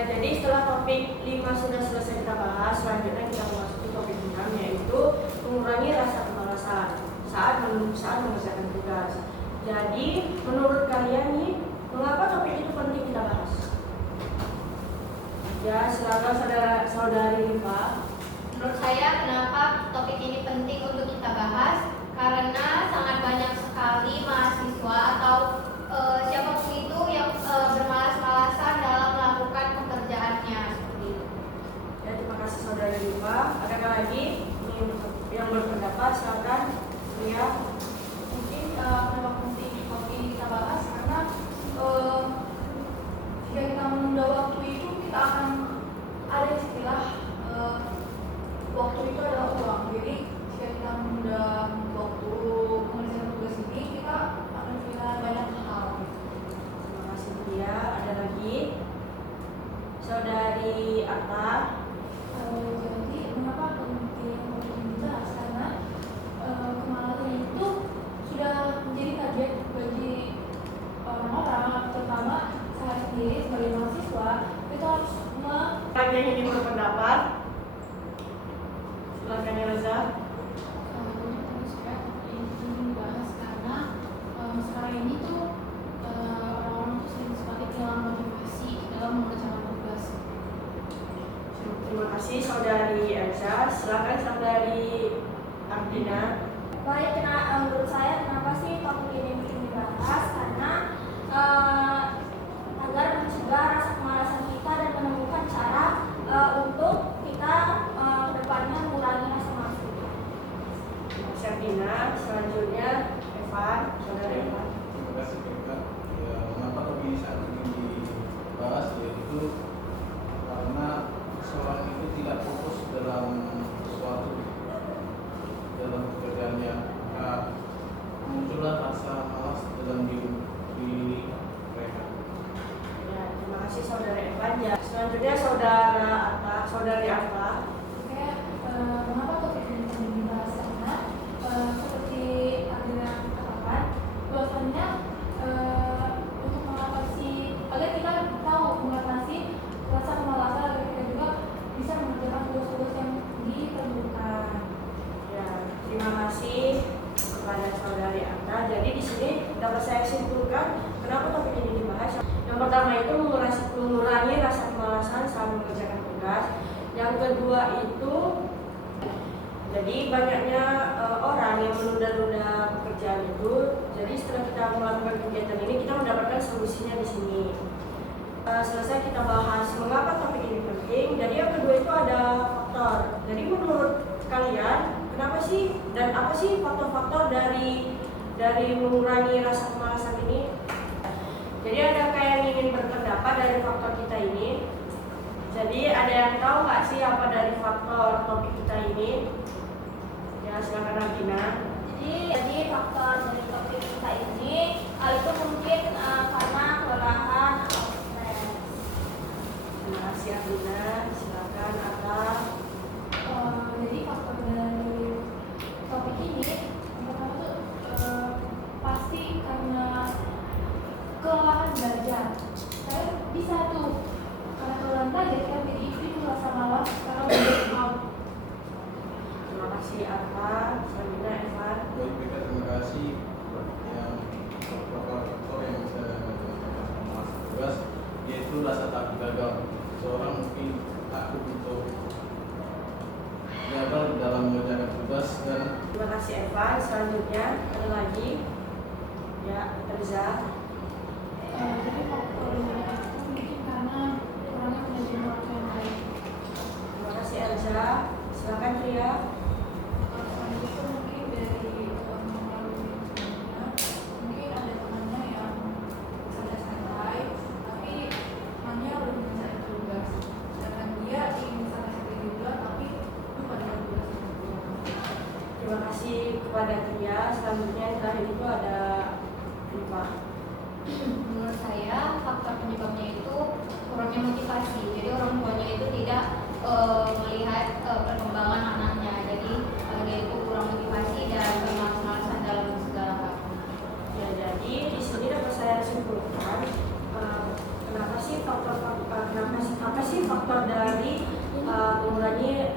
Nah, jadi setelah topik 5 sudah selesai kita bahas, selanjutnya kita memasuki topik 6, yaitu mengurangi rasa kemalasan saat mengerjakan tugas. Jadi, menurut kalian nih, mengapa topik itu penting kita bahas? Ya, silakan saudari Limpa. Menurut saya, kenapa topik ini penting untuk kita bahas? Karena sangat banyak sekali mahasiswa atau siapapun itu yang bermalas-malasan dalam melakukan pekerjaannya seperti itu. Ya, terima kasih saudari Limpa. Adakah lagi yang berpendapat? Silakan. Ya. Mungkin kenapa penting topik kita bahas karena jika kita menunda waktu itu kita akan ada istilah waktu itu adalah uang. Jadi jika kita menunda waktu mengerjakan tugas ini kita akan kehilangan banyak hal. Terima kasih Tia. Ada lagi? Saudari Arta. Jadi mengapa penting untuk dibahas? Karena kemalasan itu sudah menjadi target bagi orang-orang, terutama saya sendiri sebagai mahasiswa itu harus Ada yang ingin berpendapat? Silakan Elza. saya ingin membahas karena sekarang ini tuh orang-orang tuh sering sekali kehilangan motivasi dalam mengerjakan tugas. Terima kasih saudari Elza. Silakan saudari Ardina. Baik, menurut saya kenapa sih topik ini penting dibahas? Karena agar mencegah rasa kemalasan kita dan menemukan cara untuk kita kedepannya mengurangi rasa malas kita. Ardina. Selanjutnya Evan. Saudara Evan. Terima kasih Kak. Ya, mengapa topik ini saat ini dibahas, yaitu karena seorang itu tidak fokus dalam sesuatu dalam pekerjaannya, muncullah rasa malas dalam diri mereka. Ya, terima kasih saudara Evan. Ya, selanjutnya saudari Arta. Oke, mengapa topik ini penting dibahas? Karena seperti Adina katakan, bahwasannya untuk mengatasi agar kita tahu mengatasi rasa kemalasan agar kita juga bisa mengerjakan tugas-tugas yang diperlukan. Ya, terima kasih kepada saudari Arta. Jadi di sini dapat saya simpulkan kenapa topik ini dibahas. Yang pertama itu mengurangi rasa kemalasan saat mengerjakan tugas. Yang kedua itu jadi banyaknya orang yang menunda-nunda pekerjaan itu. Jadi setelah kita melakukan kegiatan ini kita mendapatkan solusinya di sini. Selesai kita bahas mengapa topik ini penting. Jadi yang kedua itu ada faktor. Jadi menurut kalian kenapa sih dan apa sih faktor-faktor dari mengurangi rasa kemalasan ini? Jadi ada kayak yang ingin berpendapat dari faktor kita ini. Jadi ada yang tahu nggak sih apa dari faktor topik kita ini? Ya, silakan Ardina. Jadi faktor dari topik kita ini itu mungkin karena kelelahan atau stres. Terima kasih Ardina. Silakan Arta. Jadi faktor dari topik ini yang pertama tuh pasti karena kelelahan belajar. Saya bisa tuh karena kelelahan belajar kita jadi itu rasa malas karena belum mau. Terima kasih Arta. Selanjutnya Evan. Baik, terima kasih. Yang beberapa faktor yang bisa malas tugas, yaitu rasa takut gagal. Seorang mungkin takut untuk gagal dalam mengerjakan tugas dan Terima kasih Evan. Selanjutnya ada lagi. Ya, Reza. Jadi faktor itu mungkin karena orangnya punya jiwa yang baik. Terima kasih Elza. Silakan Tria. Selain itu mungkin dari melalui temannya, mungkin ada temannya yang santai-santai, tapi temannya udah menyelesaikan tugas. Sedangkan dia ingin santai-santai juga, tapi lupa dengan tugas itu. Terima kasih kepada Tria. Selanjutnya yang terakhir itu ada Limpa. Menurut saya, faktor penyebabnya itu kurangnya motivasi. Jadi orang tuanya itu tidak melihat perkembangan anaknya. Jadi dia itu kurang motivasi dan bermalas-malasan dalam segala hal. Ya, jadi di sini dapat saya simpulkan kenapa sih faktor apa faktor dari mengurangi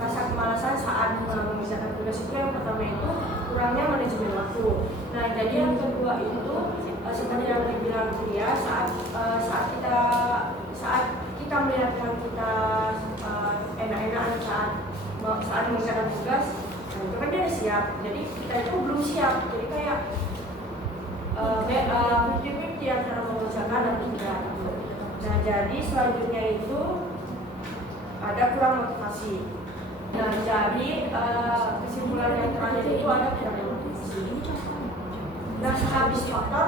rasa kemalasan saat mengerjakan tugas itu. Yang pertama itu kurangnya manajemen waktu. Nah, jadi yang kedua itu seperti yang dibilang dia, saat kita melihat yang kita enak-enakan saat mengerjakan tugas, nah itu kan dia udah siap. Jadi kita itu belum siap. Jadi kayak 50-50 antara mengerjakan dan tidak. Nah, jadi selanjutnya itu ada kurang motivasi. Nah, jadi kesimpulan yang terakhir itu ada kurang motivasi. Nah, sehabis faktor,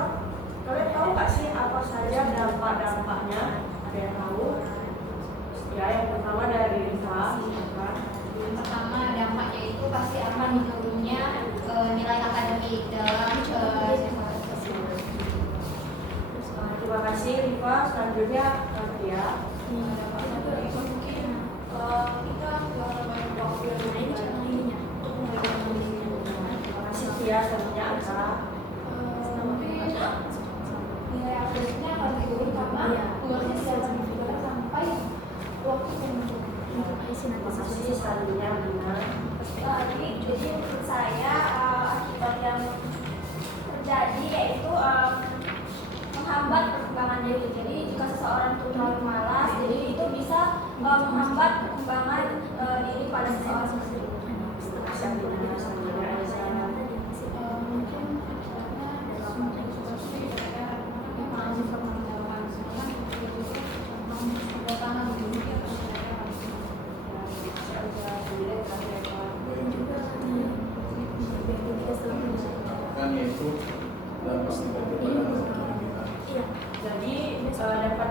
kalian tahu nggak sih apa saja dampak-dampaknya? Ada yang tahu? Ya, yang pertama dari Rifa. Yang pertama dampaknya itu pasti akan menurunnya nilai akademik dalam terima kasih Rifa. Selanjutnya Tia. Terima kasih Tia. Selanjutnya Aka. Nilai akademiknya akan turun karena tugasnya tidak dilakukan sampai waktu tertentu. Terima kasih. Selanjutnya Bina. Jadi menurut saya akibat yang terjadi yaitu menghambat perkembangan diri. Jadi jika seseorang itu terlalu malas, jadi itu bisa menghambat perkembangan diri pada seseorang tersebut. Selanjutnya Aisyah. Mungkin akibatnya semakin situasi yang masih permasalahan kedatangan dunia kan yaitu dampak negatif pada masa depan kita. Jadi dapat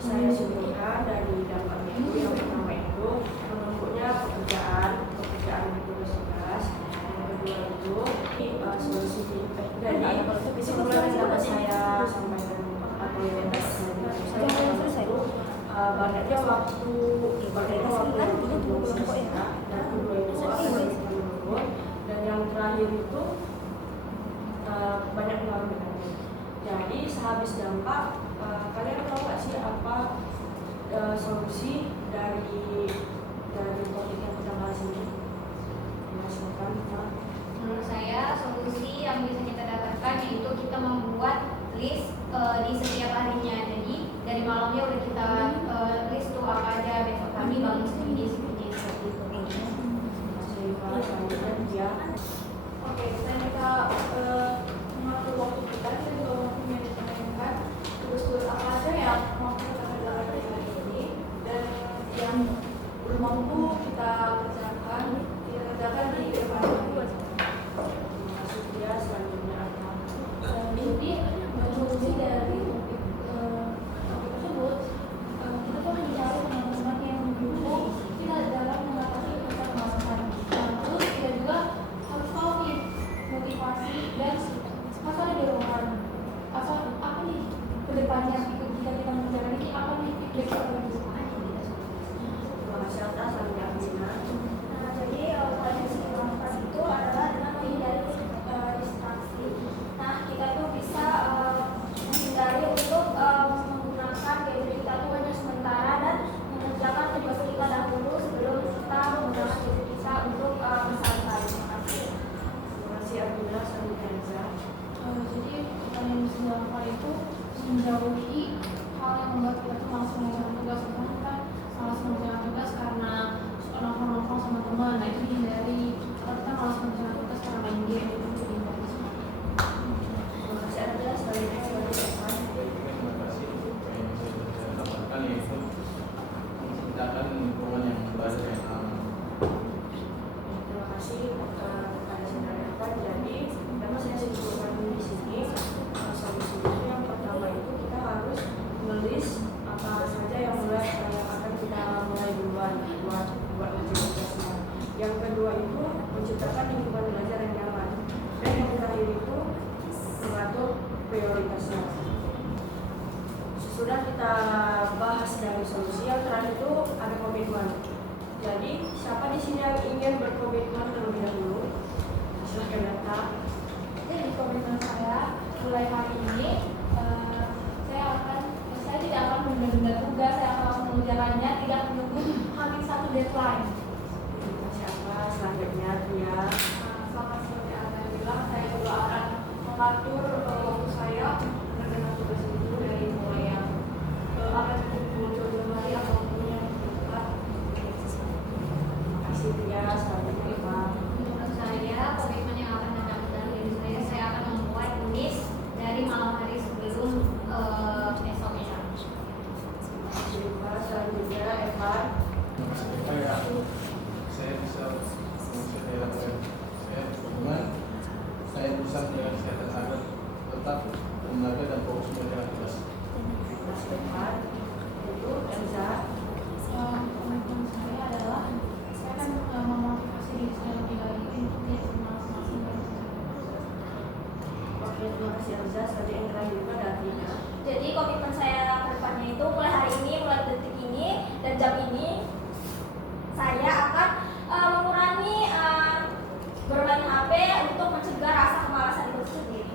saya simpulkan dari dampaknya itu, yang pertama itu menumpuknya pekerjaan itu tugas. Yang kedua itu solusi. Jadi kesimpulan yang dapat saya sampaikan atau yang dapat saya itu banyaknya waktu yang belum sia-sia. Dan kedua itu akan menurun. Dan yang terakhir itu banyak pengaruh negatif. Jadi sehabis dampak, kalian tahu nggak sih apa solusi dari topik yang kita bahas ini? Silakan, Pak. Menurut saya solusi yang bisa kita dapatkan yaitu kita membuat list di setiap harinya. Jadi dari malamnya udah kita list tuh apa aja besok pagi bangun segini seperti itu. Terima kasih, Pak. Selanjutnya dia. Oke, selain kita mengatur waktu kita juga memanajemenkan tugas-tugas apa aja yang mau kita kerjakan di hari ini dan yang belum mampu kita kerjakan di depan hari. Terima kasih, dia. Selanjutnya apa? Jadi solusi dari topik tersebut kita tuh mencari teman-teman yang mendukung kita dalam mengatasi rasa kemalasan. Terus kita juga harus tahu nih motivasi dan masa ada dorongan apa nih kedepannya jika kita menjalankan ini apa nih feedback kita Terima kasih atas. Selanjutnya Bina. Nah, jadi upaya psikologi itu adalah dengan menghindari distraksi. Nah, kita tuh bisa menghindari untuk menggunakan gadget kita tuh hanya sementara dan mengerjakan tugas kita dahulu sebelum kita menggunakan gadget kita untuk bersantai. Terima kasih. Terima kasih, Abdullah. Selanjutnya Aiza. jadi kita yang bisa dilakukan itu menjauhi hal yang membuat kita tuh malas mengerjakan tugas. Karena kita malas mengerjakan tugas karena suka nongkrong-nongkrong sama teman. Nah itu hindari. Kalau kita malas mengerjakan tugas karena main game itu hindari. Terima kasih, Abdullah. Selanjutnya Irfan. Terima kasih. Apa yang bisa kita dapatkan yaitu menciptakan lingkungan yang baik yang aman. Terima kasih kepada saudara Irfan. Jadi dapat saya simpulkan di sini solusi itu yang pertama itu kita harus menulis apa saja yang akan kita mulai duluan buat tugasnya. Yang kedua itu menciptakan lingkungan belajar yang nyaman. Dan yang terakhir itu mengatur prioritasnya. Sesudah kita bahas dari solusi, yang terakhir itu ada komitmen. Jadi siapa di sini yang ingin berkomitmen terlebih dahulu? Silahkan datang. Jadi komitmen saya mulai hari ini saya tidak pembelajarannya tidak menunggu hamin satu deadline. Siapa selanjutnya dia? Sama seperti Anda bilang, saya juga akan mengatur waktu saya mengerjakan tugas itu dari mulai yang akan cukup jauh hari ataupun yang dekat. Kasih dia selanjutnya Eva. Menurut saya, komitmen yang akan datang dari diri saya akan membuat list dari malam hari sebelum esoknya. Kasih Eva. Selanjutnya Eva. Supaya saya bisa menceritakan saya hubungan saya berusaha dengan kesehatan agar tetap tenaga dan fokus mengerjakan tugas. Kasih Eva. Itu Elza. Komitmen saya adalah saya akan memotivasi diri saya lebih lagi untuk menjadi masing-masing dari saya. Oke, terima kasih Elza. Selanjutnya yang terakhir itu adalah Tina. Jadi komitmen saya ke depannya itu mulai hari ini, mulai detik ini dan jam ini saya akan mengurangi bermain HP untuk mencegah rasa kemalasan itu sendiri.